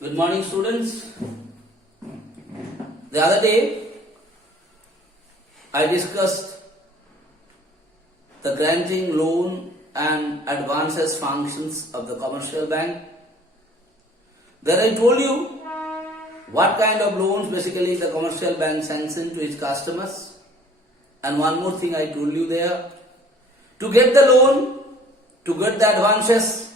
Good morning, students. The other day, I discussed the granting loan and advances functions of the commercial bank. There I told you what kind of loans basically the commercial bank sanctions to its customers. And one more thing I told you there. To get the loan, to get the advances,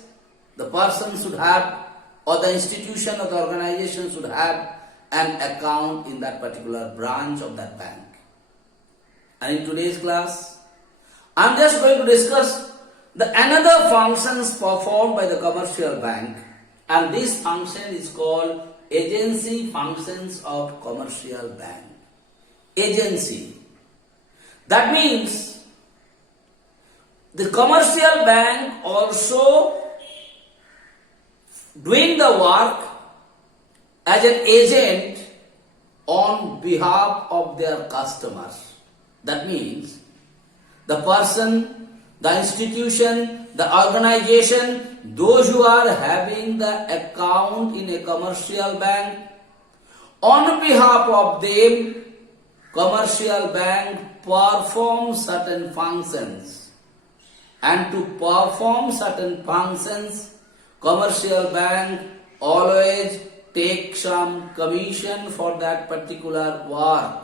the person should have, or the institution or the organization should have an account in that particular branch of that bank. And in today's class, I am just going to discuss the another functions performed by the commercial bank, and this function is called agency functions of commercial bank. Agency. That means the commercial bank also doing the work as an agent on behalf of their customers. That means the person, the institution, the organization, those who are having the account in a commercial bank, on behalf of them, commercial bank performs certain functions. And to perform certain functions, commercial bank always take some commission for that particular work.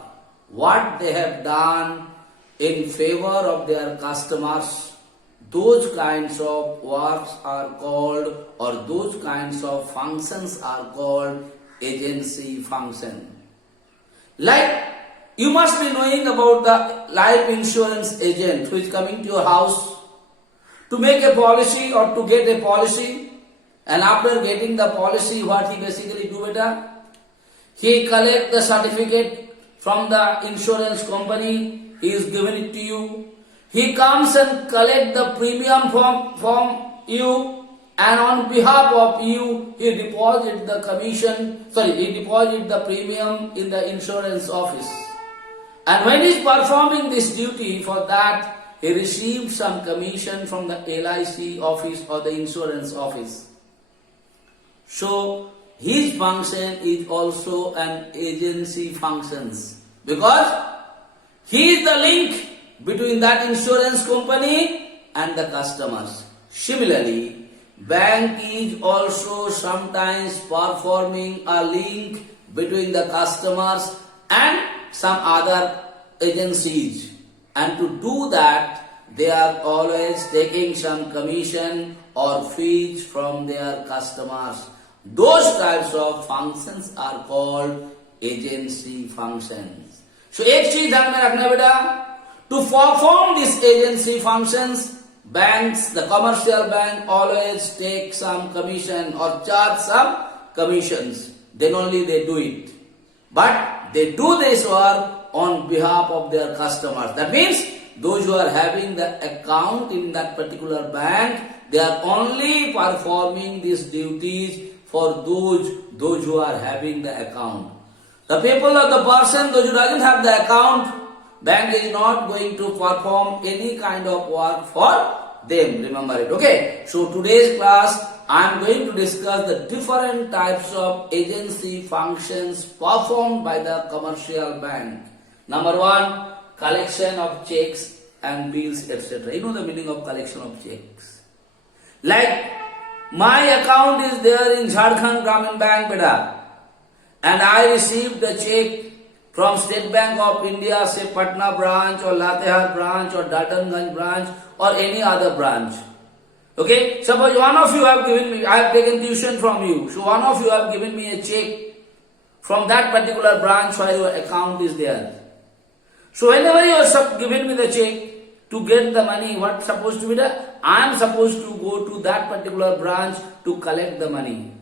What they have done in favor of their customers, those kinds of works are called, or those kinds of functions are called agency function. Like you must be knowing about the life insurance agent who is coming to your house to make a policy or to get a policy. And after getting the policy, what he basically do beta? He collect the certificate from the insurance company, he is giving it to you. He comes and collect the premium from you, and on behalf of you, he deposit the premium in the insurance office. And when he is performing this duty, for that, he receives some commission from the LIC office or the insurance office. So his function is also an agency functions, because he is the link between that insurance company and the customers. Similarly, bank is also sometimes performing a link between the customers and some other agencies. And to do that, they are always taking some commission or fees from their customers. Those types of functions are called agency functions. So एक चीज ध्यान में रखना बेटा, to perform these agency functions, banks, the commercial bank always take some commission or charge some commissions. Then only they do it. But they do this work on behalf of their customers. That means those who are having the account in that particular bank, they are only performing these duties for those who are having the account. The people or the person, those who doesn't have the account, bank is not going to perform any kind of work for them. Remember it. Okay. So today's class, I am going to discuss the different types of agency functions performed by the commercial bank. Number one, collection of checks and bills, etc. You know the meaning of collection of checks. Like, my account is there in Jharkhand Gramin Bank, beta, and I received the check from State Bank of India, say Patna branch or Latehar branch or Daltonganj branch or any other branch. Okay, suppose one of you have given me, I have taken tuition from you, so one of you have given me a check from that particular branch where your account is there. So whenever you are giving me the check, to get the money, what supposed to be done? I am supposed to go to that particular branch to collect the money.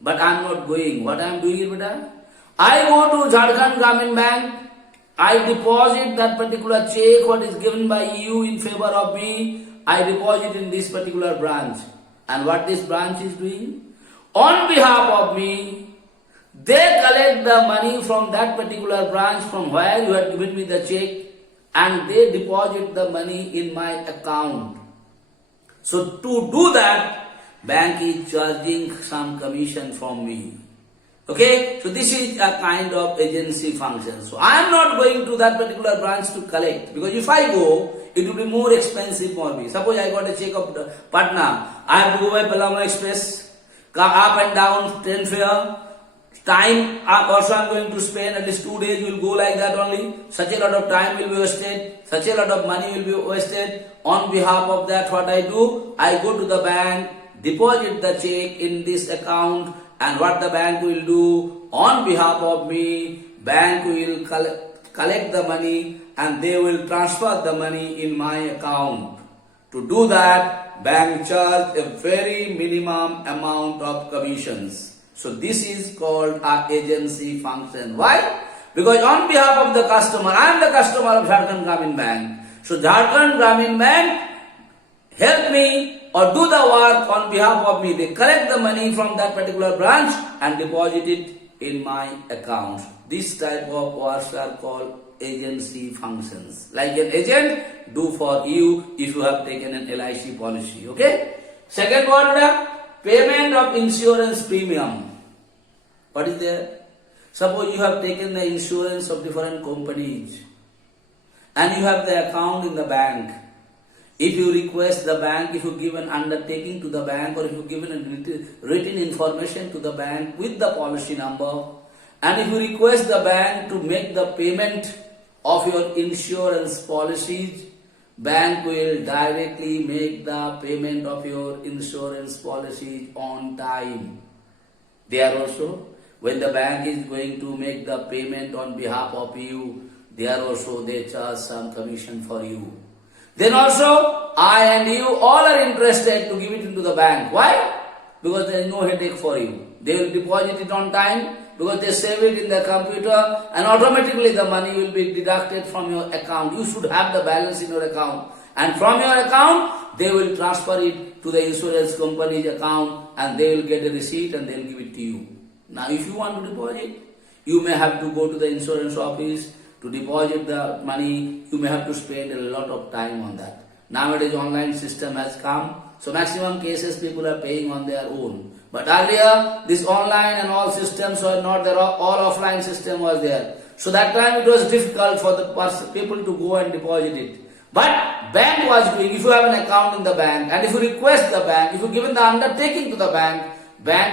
But I am not going. What I am doing is, I go to Jharkhand Gramin Bank, I deposit that particular check, what is given by you in favor of me, I deposit in this particular branch. And what this branch is doing? On behalf of me, they collect the money from that particular branch from where you had given me the check, and they deposit the money in my account. So to do that, bank is charging some commission from me. Okay, so this is a kind of agency function. So I am not going to that particular branch to collect, because if I go, it will be more expensive for me. Suppose I got a check of Patna, I have to go by Palama Express, up and down train fare. Time also I am going to spend at least 2 days. Will go like that only. Such a lot of time will be wasted. Such a lot of money will be wasted. On behalf of that, what I do? I go to the bank, deposit the check in this account, and what the bank will do on behalf of me, bank will collect the money and they will transfer the money in my account. To do that, bank charge a very minimum amount of commissions. So this is called an agency function. Why? Because on behalf of the customer, I am the customer of Jharkhand Gramin Bank. So Jharkhand Gramin Bank help me or do the work on behalf of me. They collect the money from that particular branch and deposit it in my account. This type of works are called agency functions. Like an agent do for you if you have taken an LIC policy. Okay? Second word, payment of insurance premium. What is there? Suppose you have taken the insurance of different companies and you have the account in the bank. If you request the bank, if you give an undertaking to the bank, or if you give a written information to the bank with the policy number, and if you request the bank to make the payment of your insurance policies, bank will directly make the payment of your insurance policies on time. There also, when the bank is going to make the payment on behalf of you, there also they charge some commission for you. Then also, I and you all are interested to give it into the bank. Why? Because there is no headache for you. They will deposit it on time because they save it in the computer and automatically the money will be deducted from your account. You should have the balance in your account. And from your account, they will transfer it to the insurance company's account and they will get a receipt and they will give it to you. Now, if you want to deposit, you may have to go to the insurance office. To deposit the money, you may have to spend a lot of time on that. Nowadays, online system has come, so maximum cases people are paying on their own. But earlier, this online and all systems were not there, all offline system was there. So that time it was difficult for the people to go and deposit it. But bank was doing, if you have an account in the bank, and if you request the bank, if you given the undertaking to the bank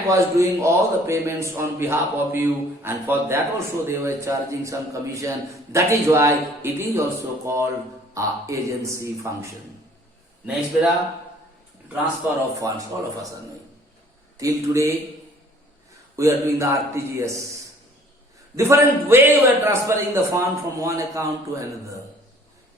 was doing all the payments on behalf of you, and for that also they were charging some commission. That is why it is also called a agency function. Next, beta, transfer of funds. All of us are knowing. Till today, we are doing the RTGS. Different way we are transferring the fund from one account to another.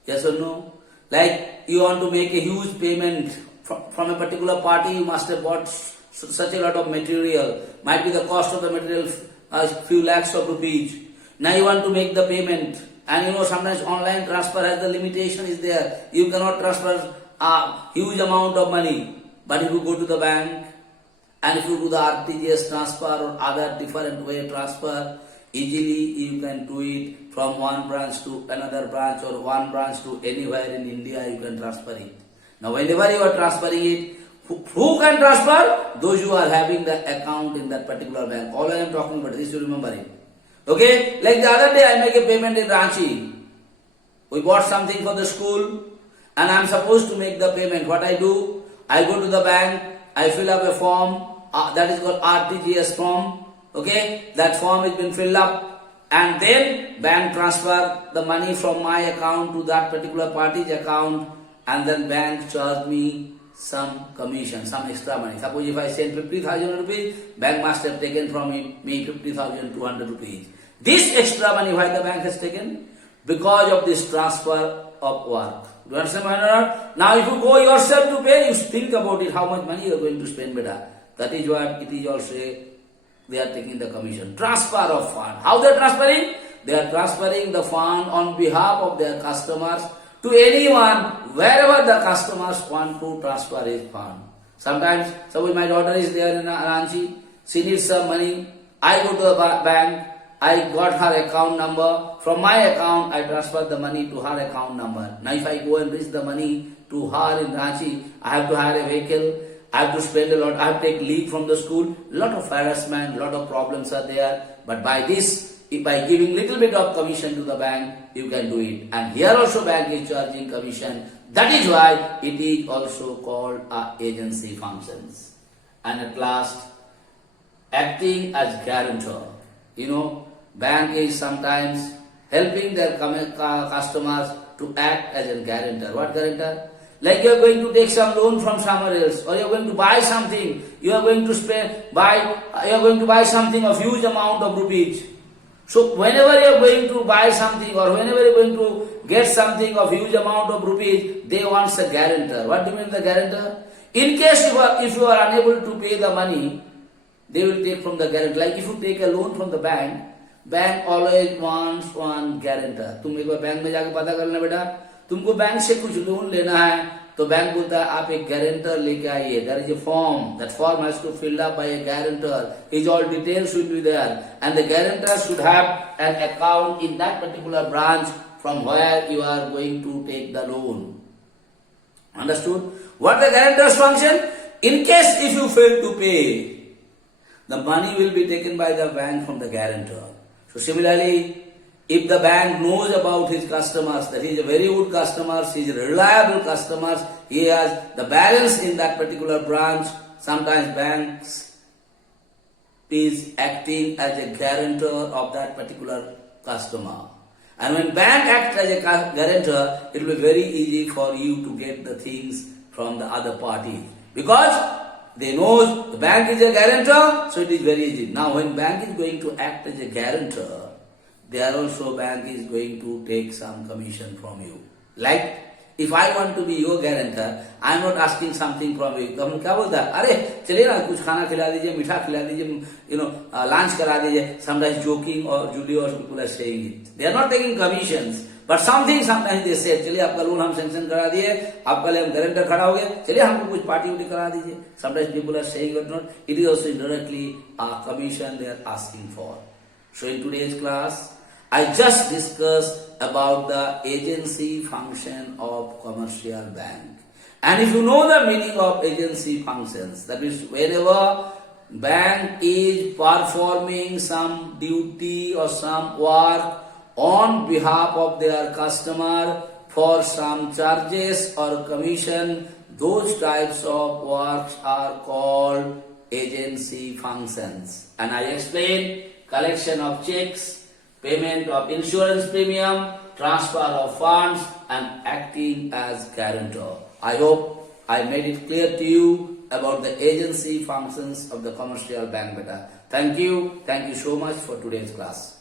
Yes or no? Like you want to make a huge payment from a particular party, you must have bought such a lot of material. Might be the cost of the material a few lakhs of rupees. Now you want to make the payment, and sometimes online transfer has the limitation is there. You cannot transfer a huge amount of money. But if you go to the bank and if you do the RTGS transfer or other different way transfer, easily you can do it from one branch to another branch or one branch to anywhere in India you can transfer it. Now whenever you are transferring it, who can transfer? Those who are having the account in that particular bank. All I am talking about this, you remember it. Okay? Like the other day I make a payment in Ranchi. We bought something for the school and I am supposed to make the payment. What I do? I go to the bank, I fill up a form, that is called RTGS form. Okay? That form has been filled up and then bank transfer the money from my account to that particular party's account, and then bank charge me some commission, some extra money. Suppose if I send 50,000 rupees, bank must have taken from me 50,200 rupees. This extra money why the bank has taken? Because of this transfer of work. Do you understand my not? Now if you go yourself to pay, you think about it, how much money you are going to spend, beta. That is what it is also, they are taking the commission. Transfer of fund. How they are transferring? They are transferring the fund on behalf of their customers to anyone, wherever the customers want to transfer his fund. Sometimes, suppose my daughter is there in Ranchi, she needs some money, I go to the bank, I got her account number, from my account I transfer the money to her account number. Now if I go and reach the money to her in Ranchi, I have to hire a vehicle, I have to spend a lot, I have to take leave from the school, lot of harassment, lot of problems are there. But by this, by giving little bit of commission to the bank, you can do it. And here also bank is charging commission. That is why it is also called agency functions. And at last, acting as guarantor. You know, bank is sometimes helping their customers to act as a guarantor. What guarantor? Like you are going to take some loan from somewhere else, or you are going to buy something. You are going to buy something of huge amount of rupees. So whenever you are going to buy something, or whenever you are going to get something of huge amount of rupees, they want a guarantor. What do you mean the guarantor? In case if you are unable to pay the money, they will take from the guarantor. Like if you take a loan from the bank always wants one guarantor. तुम एक बार bank में जाके पता कर लेना बेटा, तुमको bank से कुछ लोन लेना है, तो बैंक बोलता है आप एक guarantor लेके आइए. There is a form. That form has to fill up by a guarantor. His all details should be there, and the guarantor should have an account in that particular branch from where you are going to take the loan. Understood? What the guarantor's function? In case if you fail to pay, the money will be taken by the bank from the guarantor. So similarly, if the bank knows about his customers, that he is a very good customer, he is a reliable customer, he has the balance in that particular branch, sometimes banks is acting as a guarantor of that particular customer. And when bank acts as a guarantor, it will be very easy for you to get the things from the other party. Because they know the bank is a guarantor, so it is very easy. Now when bank is going to act as a guarantor, there also bank is going to take some commission from you. Like if I want to be your guarantor, I am not asking something from you. तो हम क्या बोलता है? अरे चलिए ना कुछ खाना खिला दीजिए, मीठा खिला दीजिए, lunch करा दीजिए. Sometimes joking or Julie or people are saying it. They are not taking commissions. But sometimes they say, चलिए आपका लोन हम सैंक्शन करा दिए, आपका लिए हम गारंटर खड़ा हो गए, चलिए हमको कुछ पार्टी उटी करा दीजिए. Sometimes people are saying or not. It is also indirectly a commission they are asking for. So in today's class, I just discussed about the agency function of commercial bank. And if you know the meaning of agency functions, that means whenever bank is performing some duty or some work on behalf of their customer for some charges or commission, those types of works are called agency functions. And I explained collection of checks, payment of insurance premium, transfer of funds, and acting as guarantor. I hope I made it clear to you about the agency functions of the commercial bank beta. Thank you so much for today's class.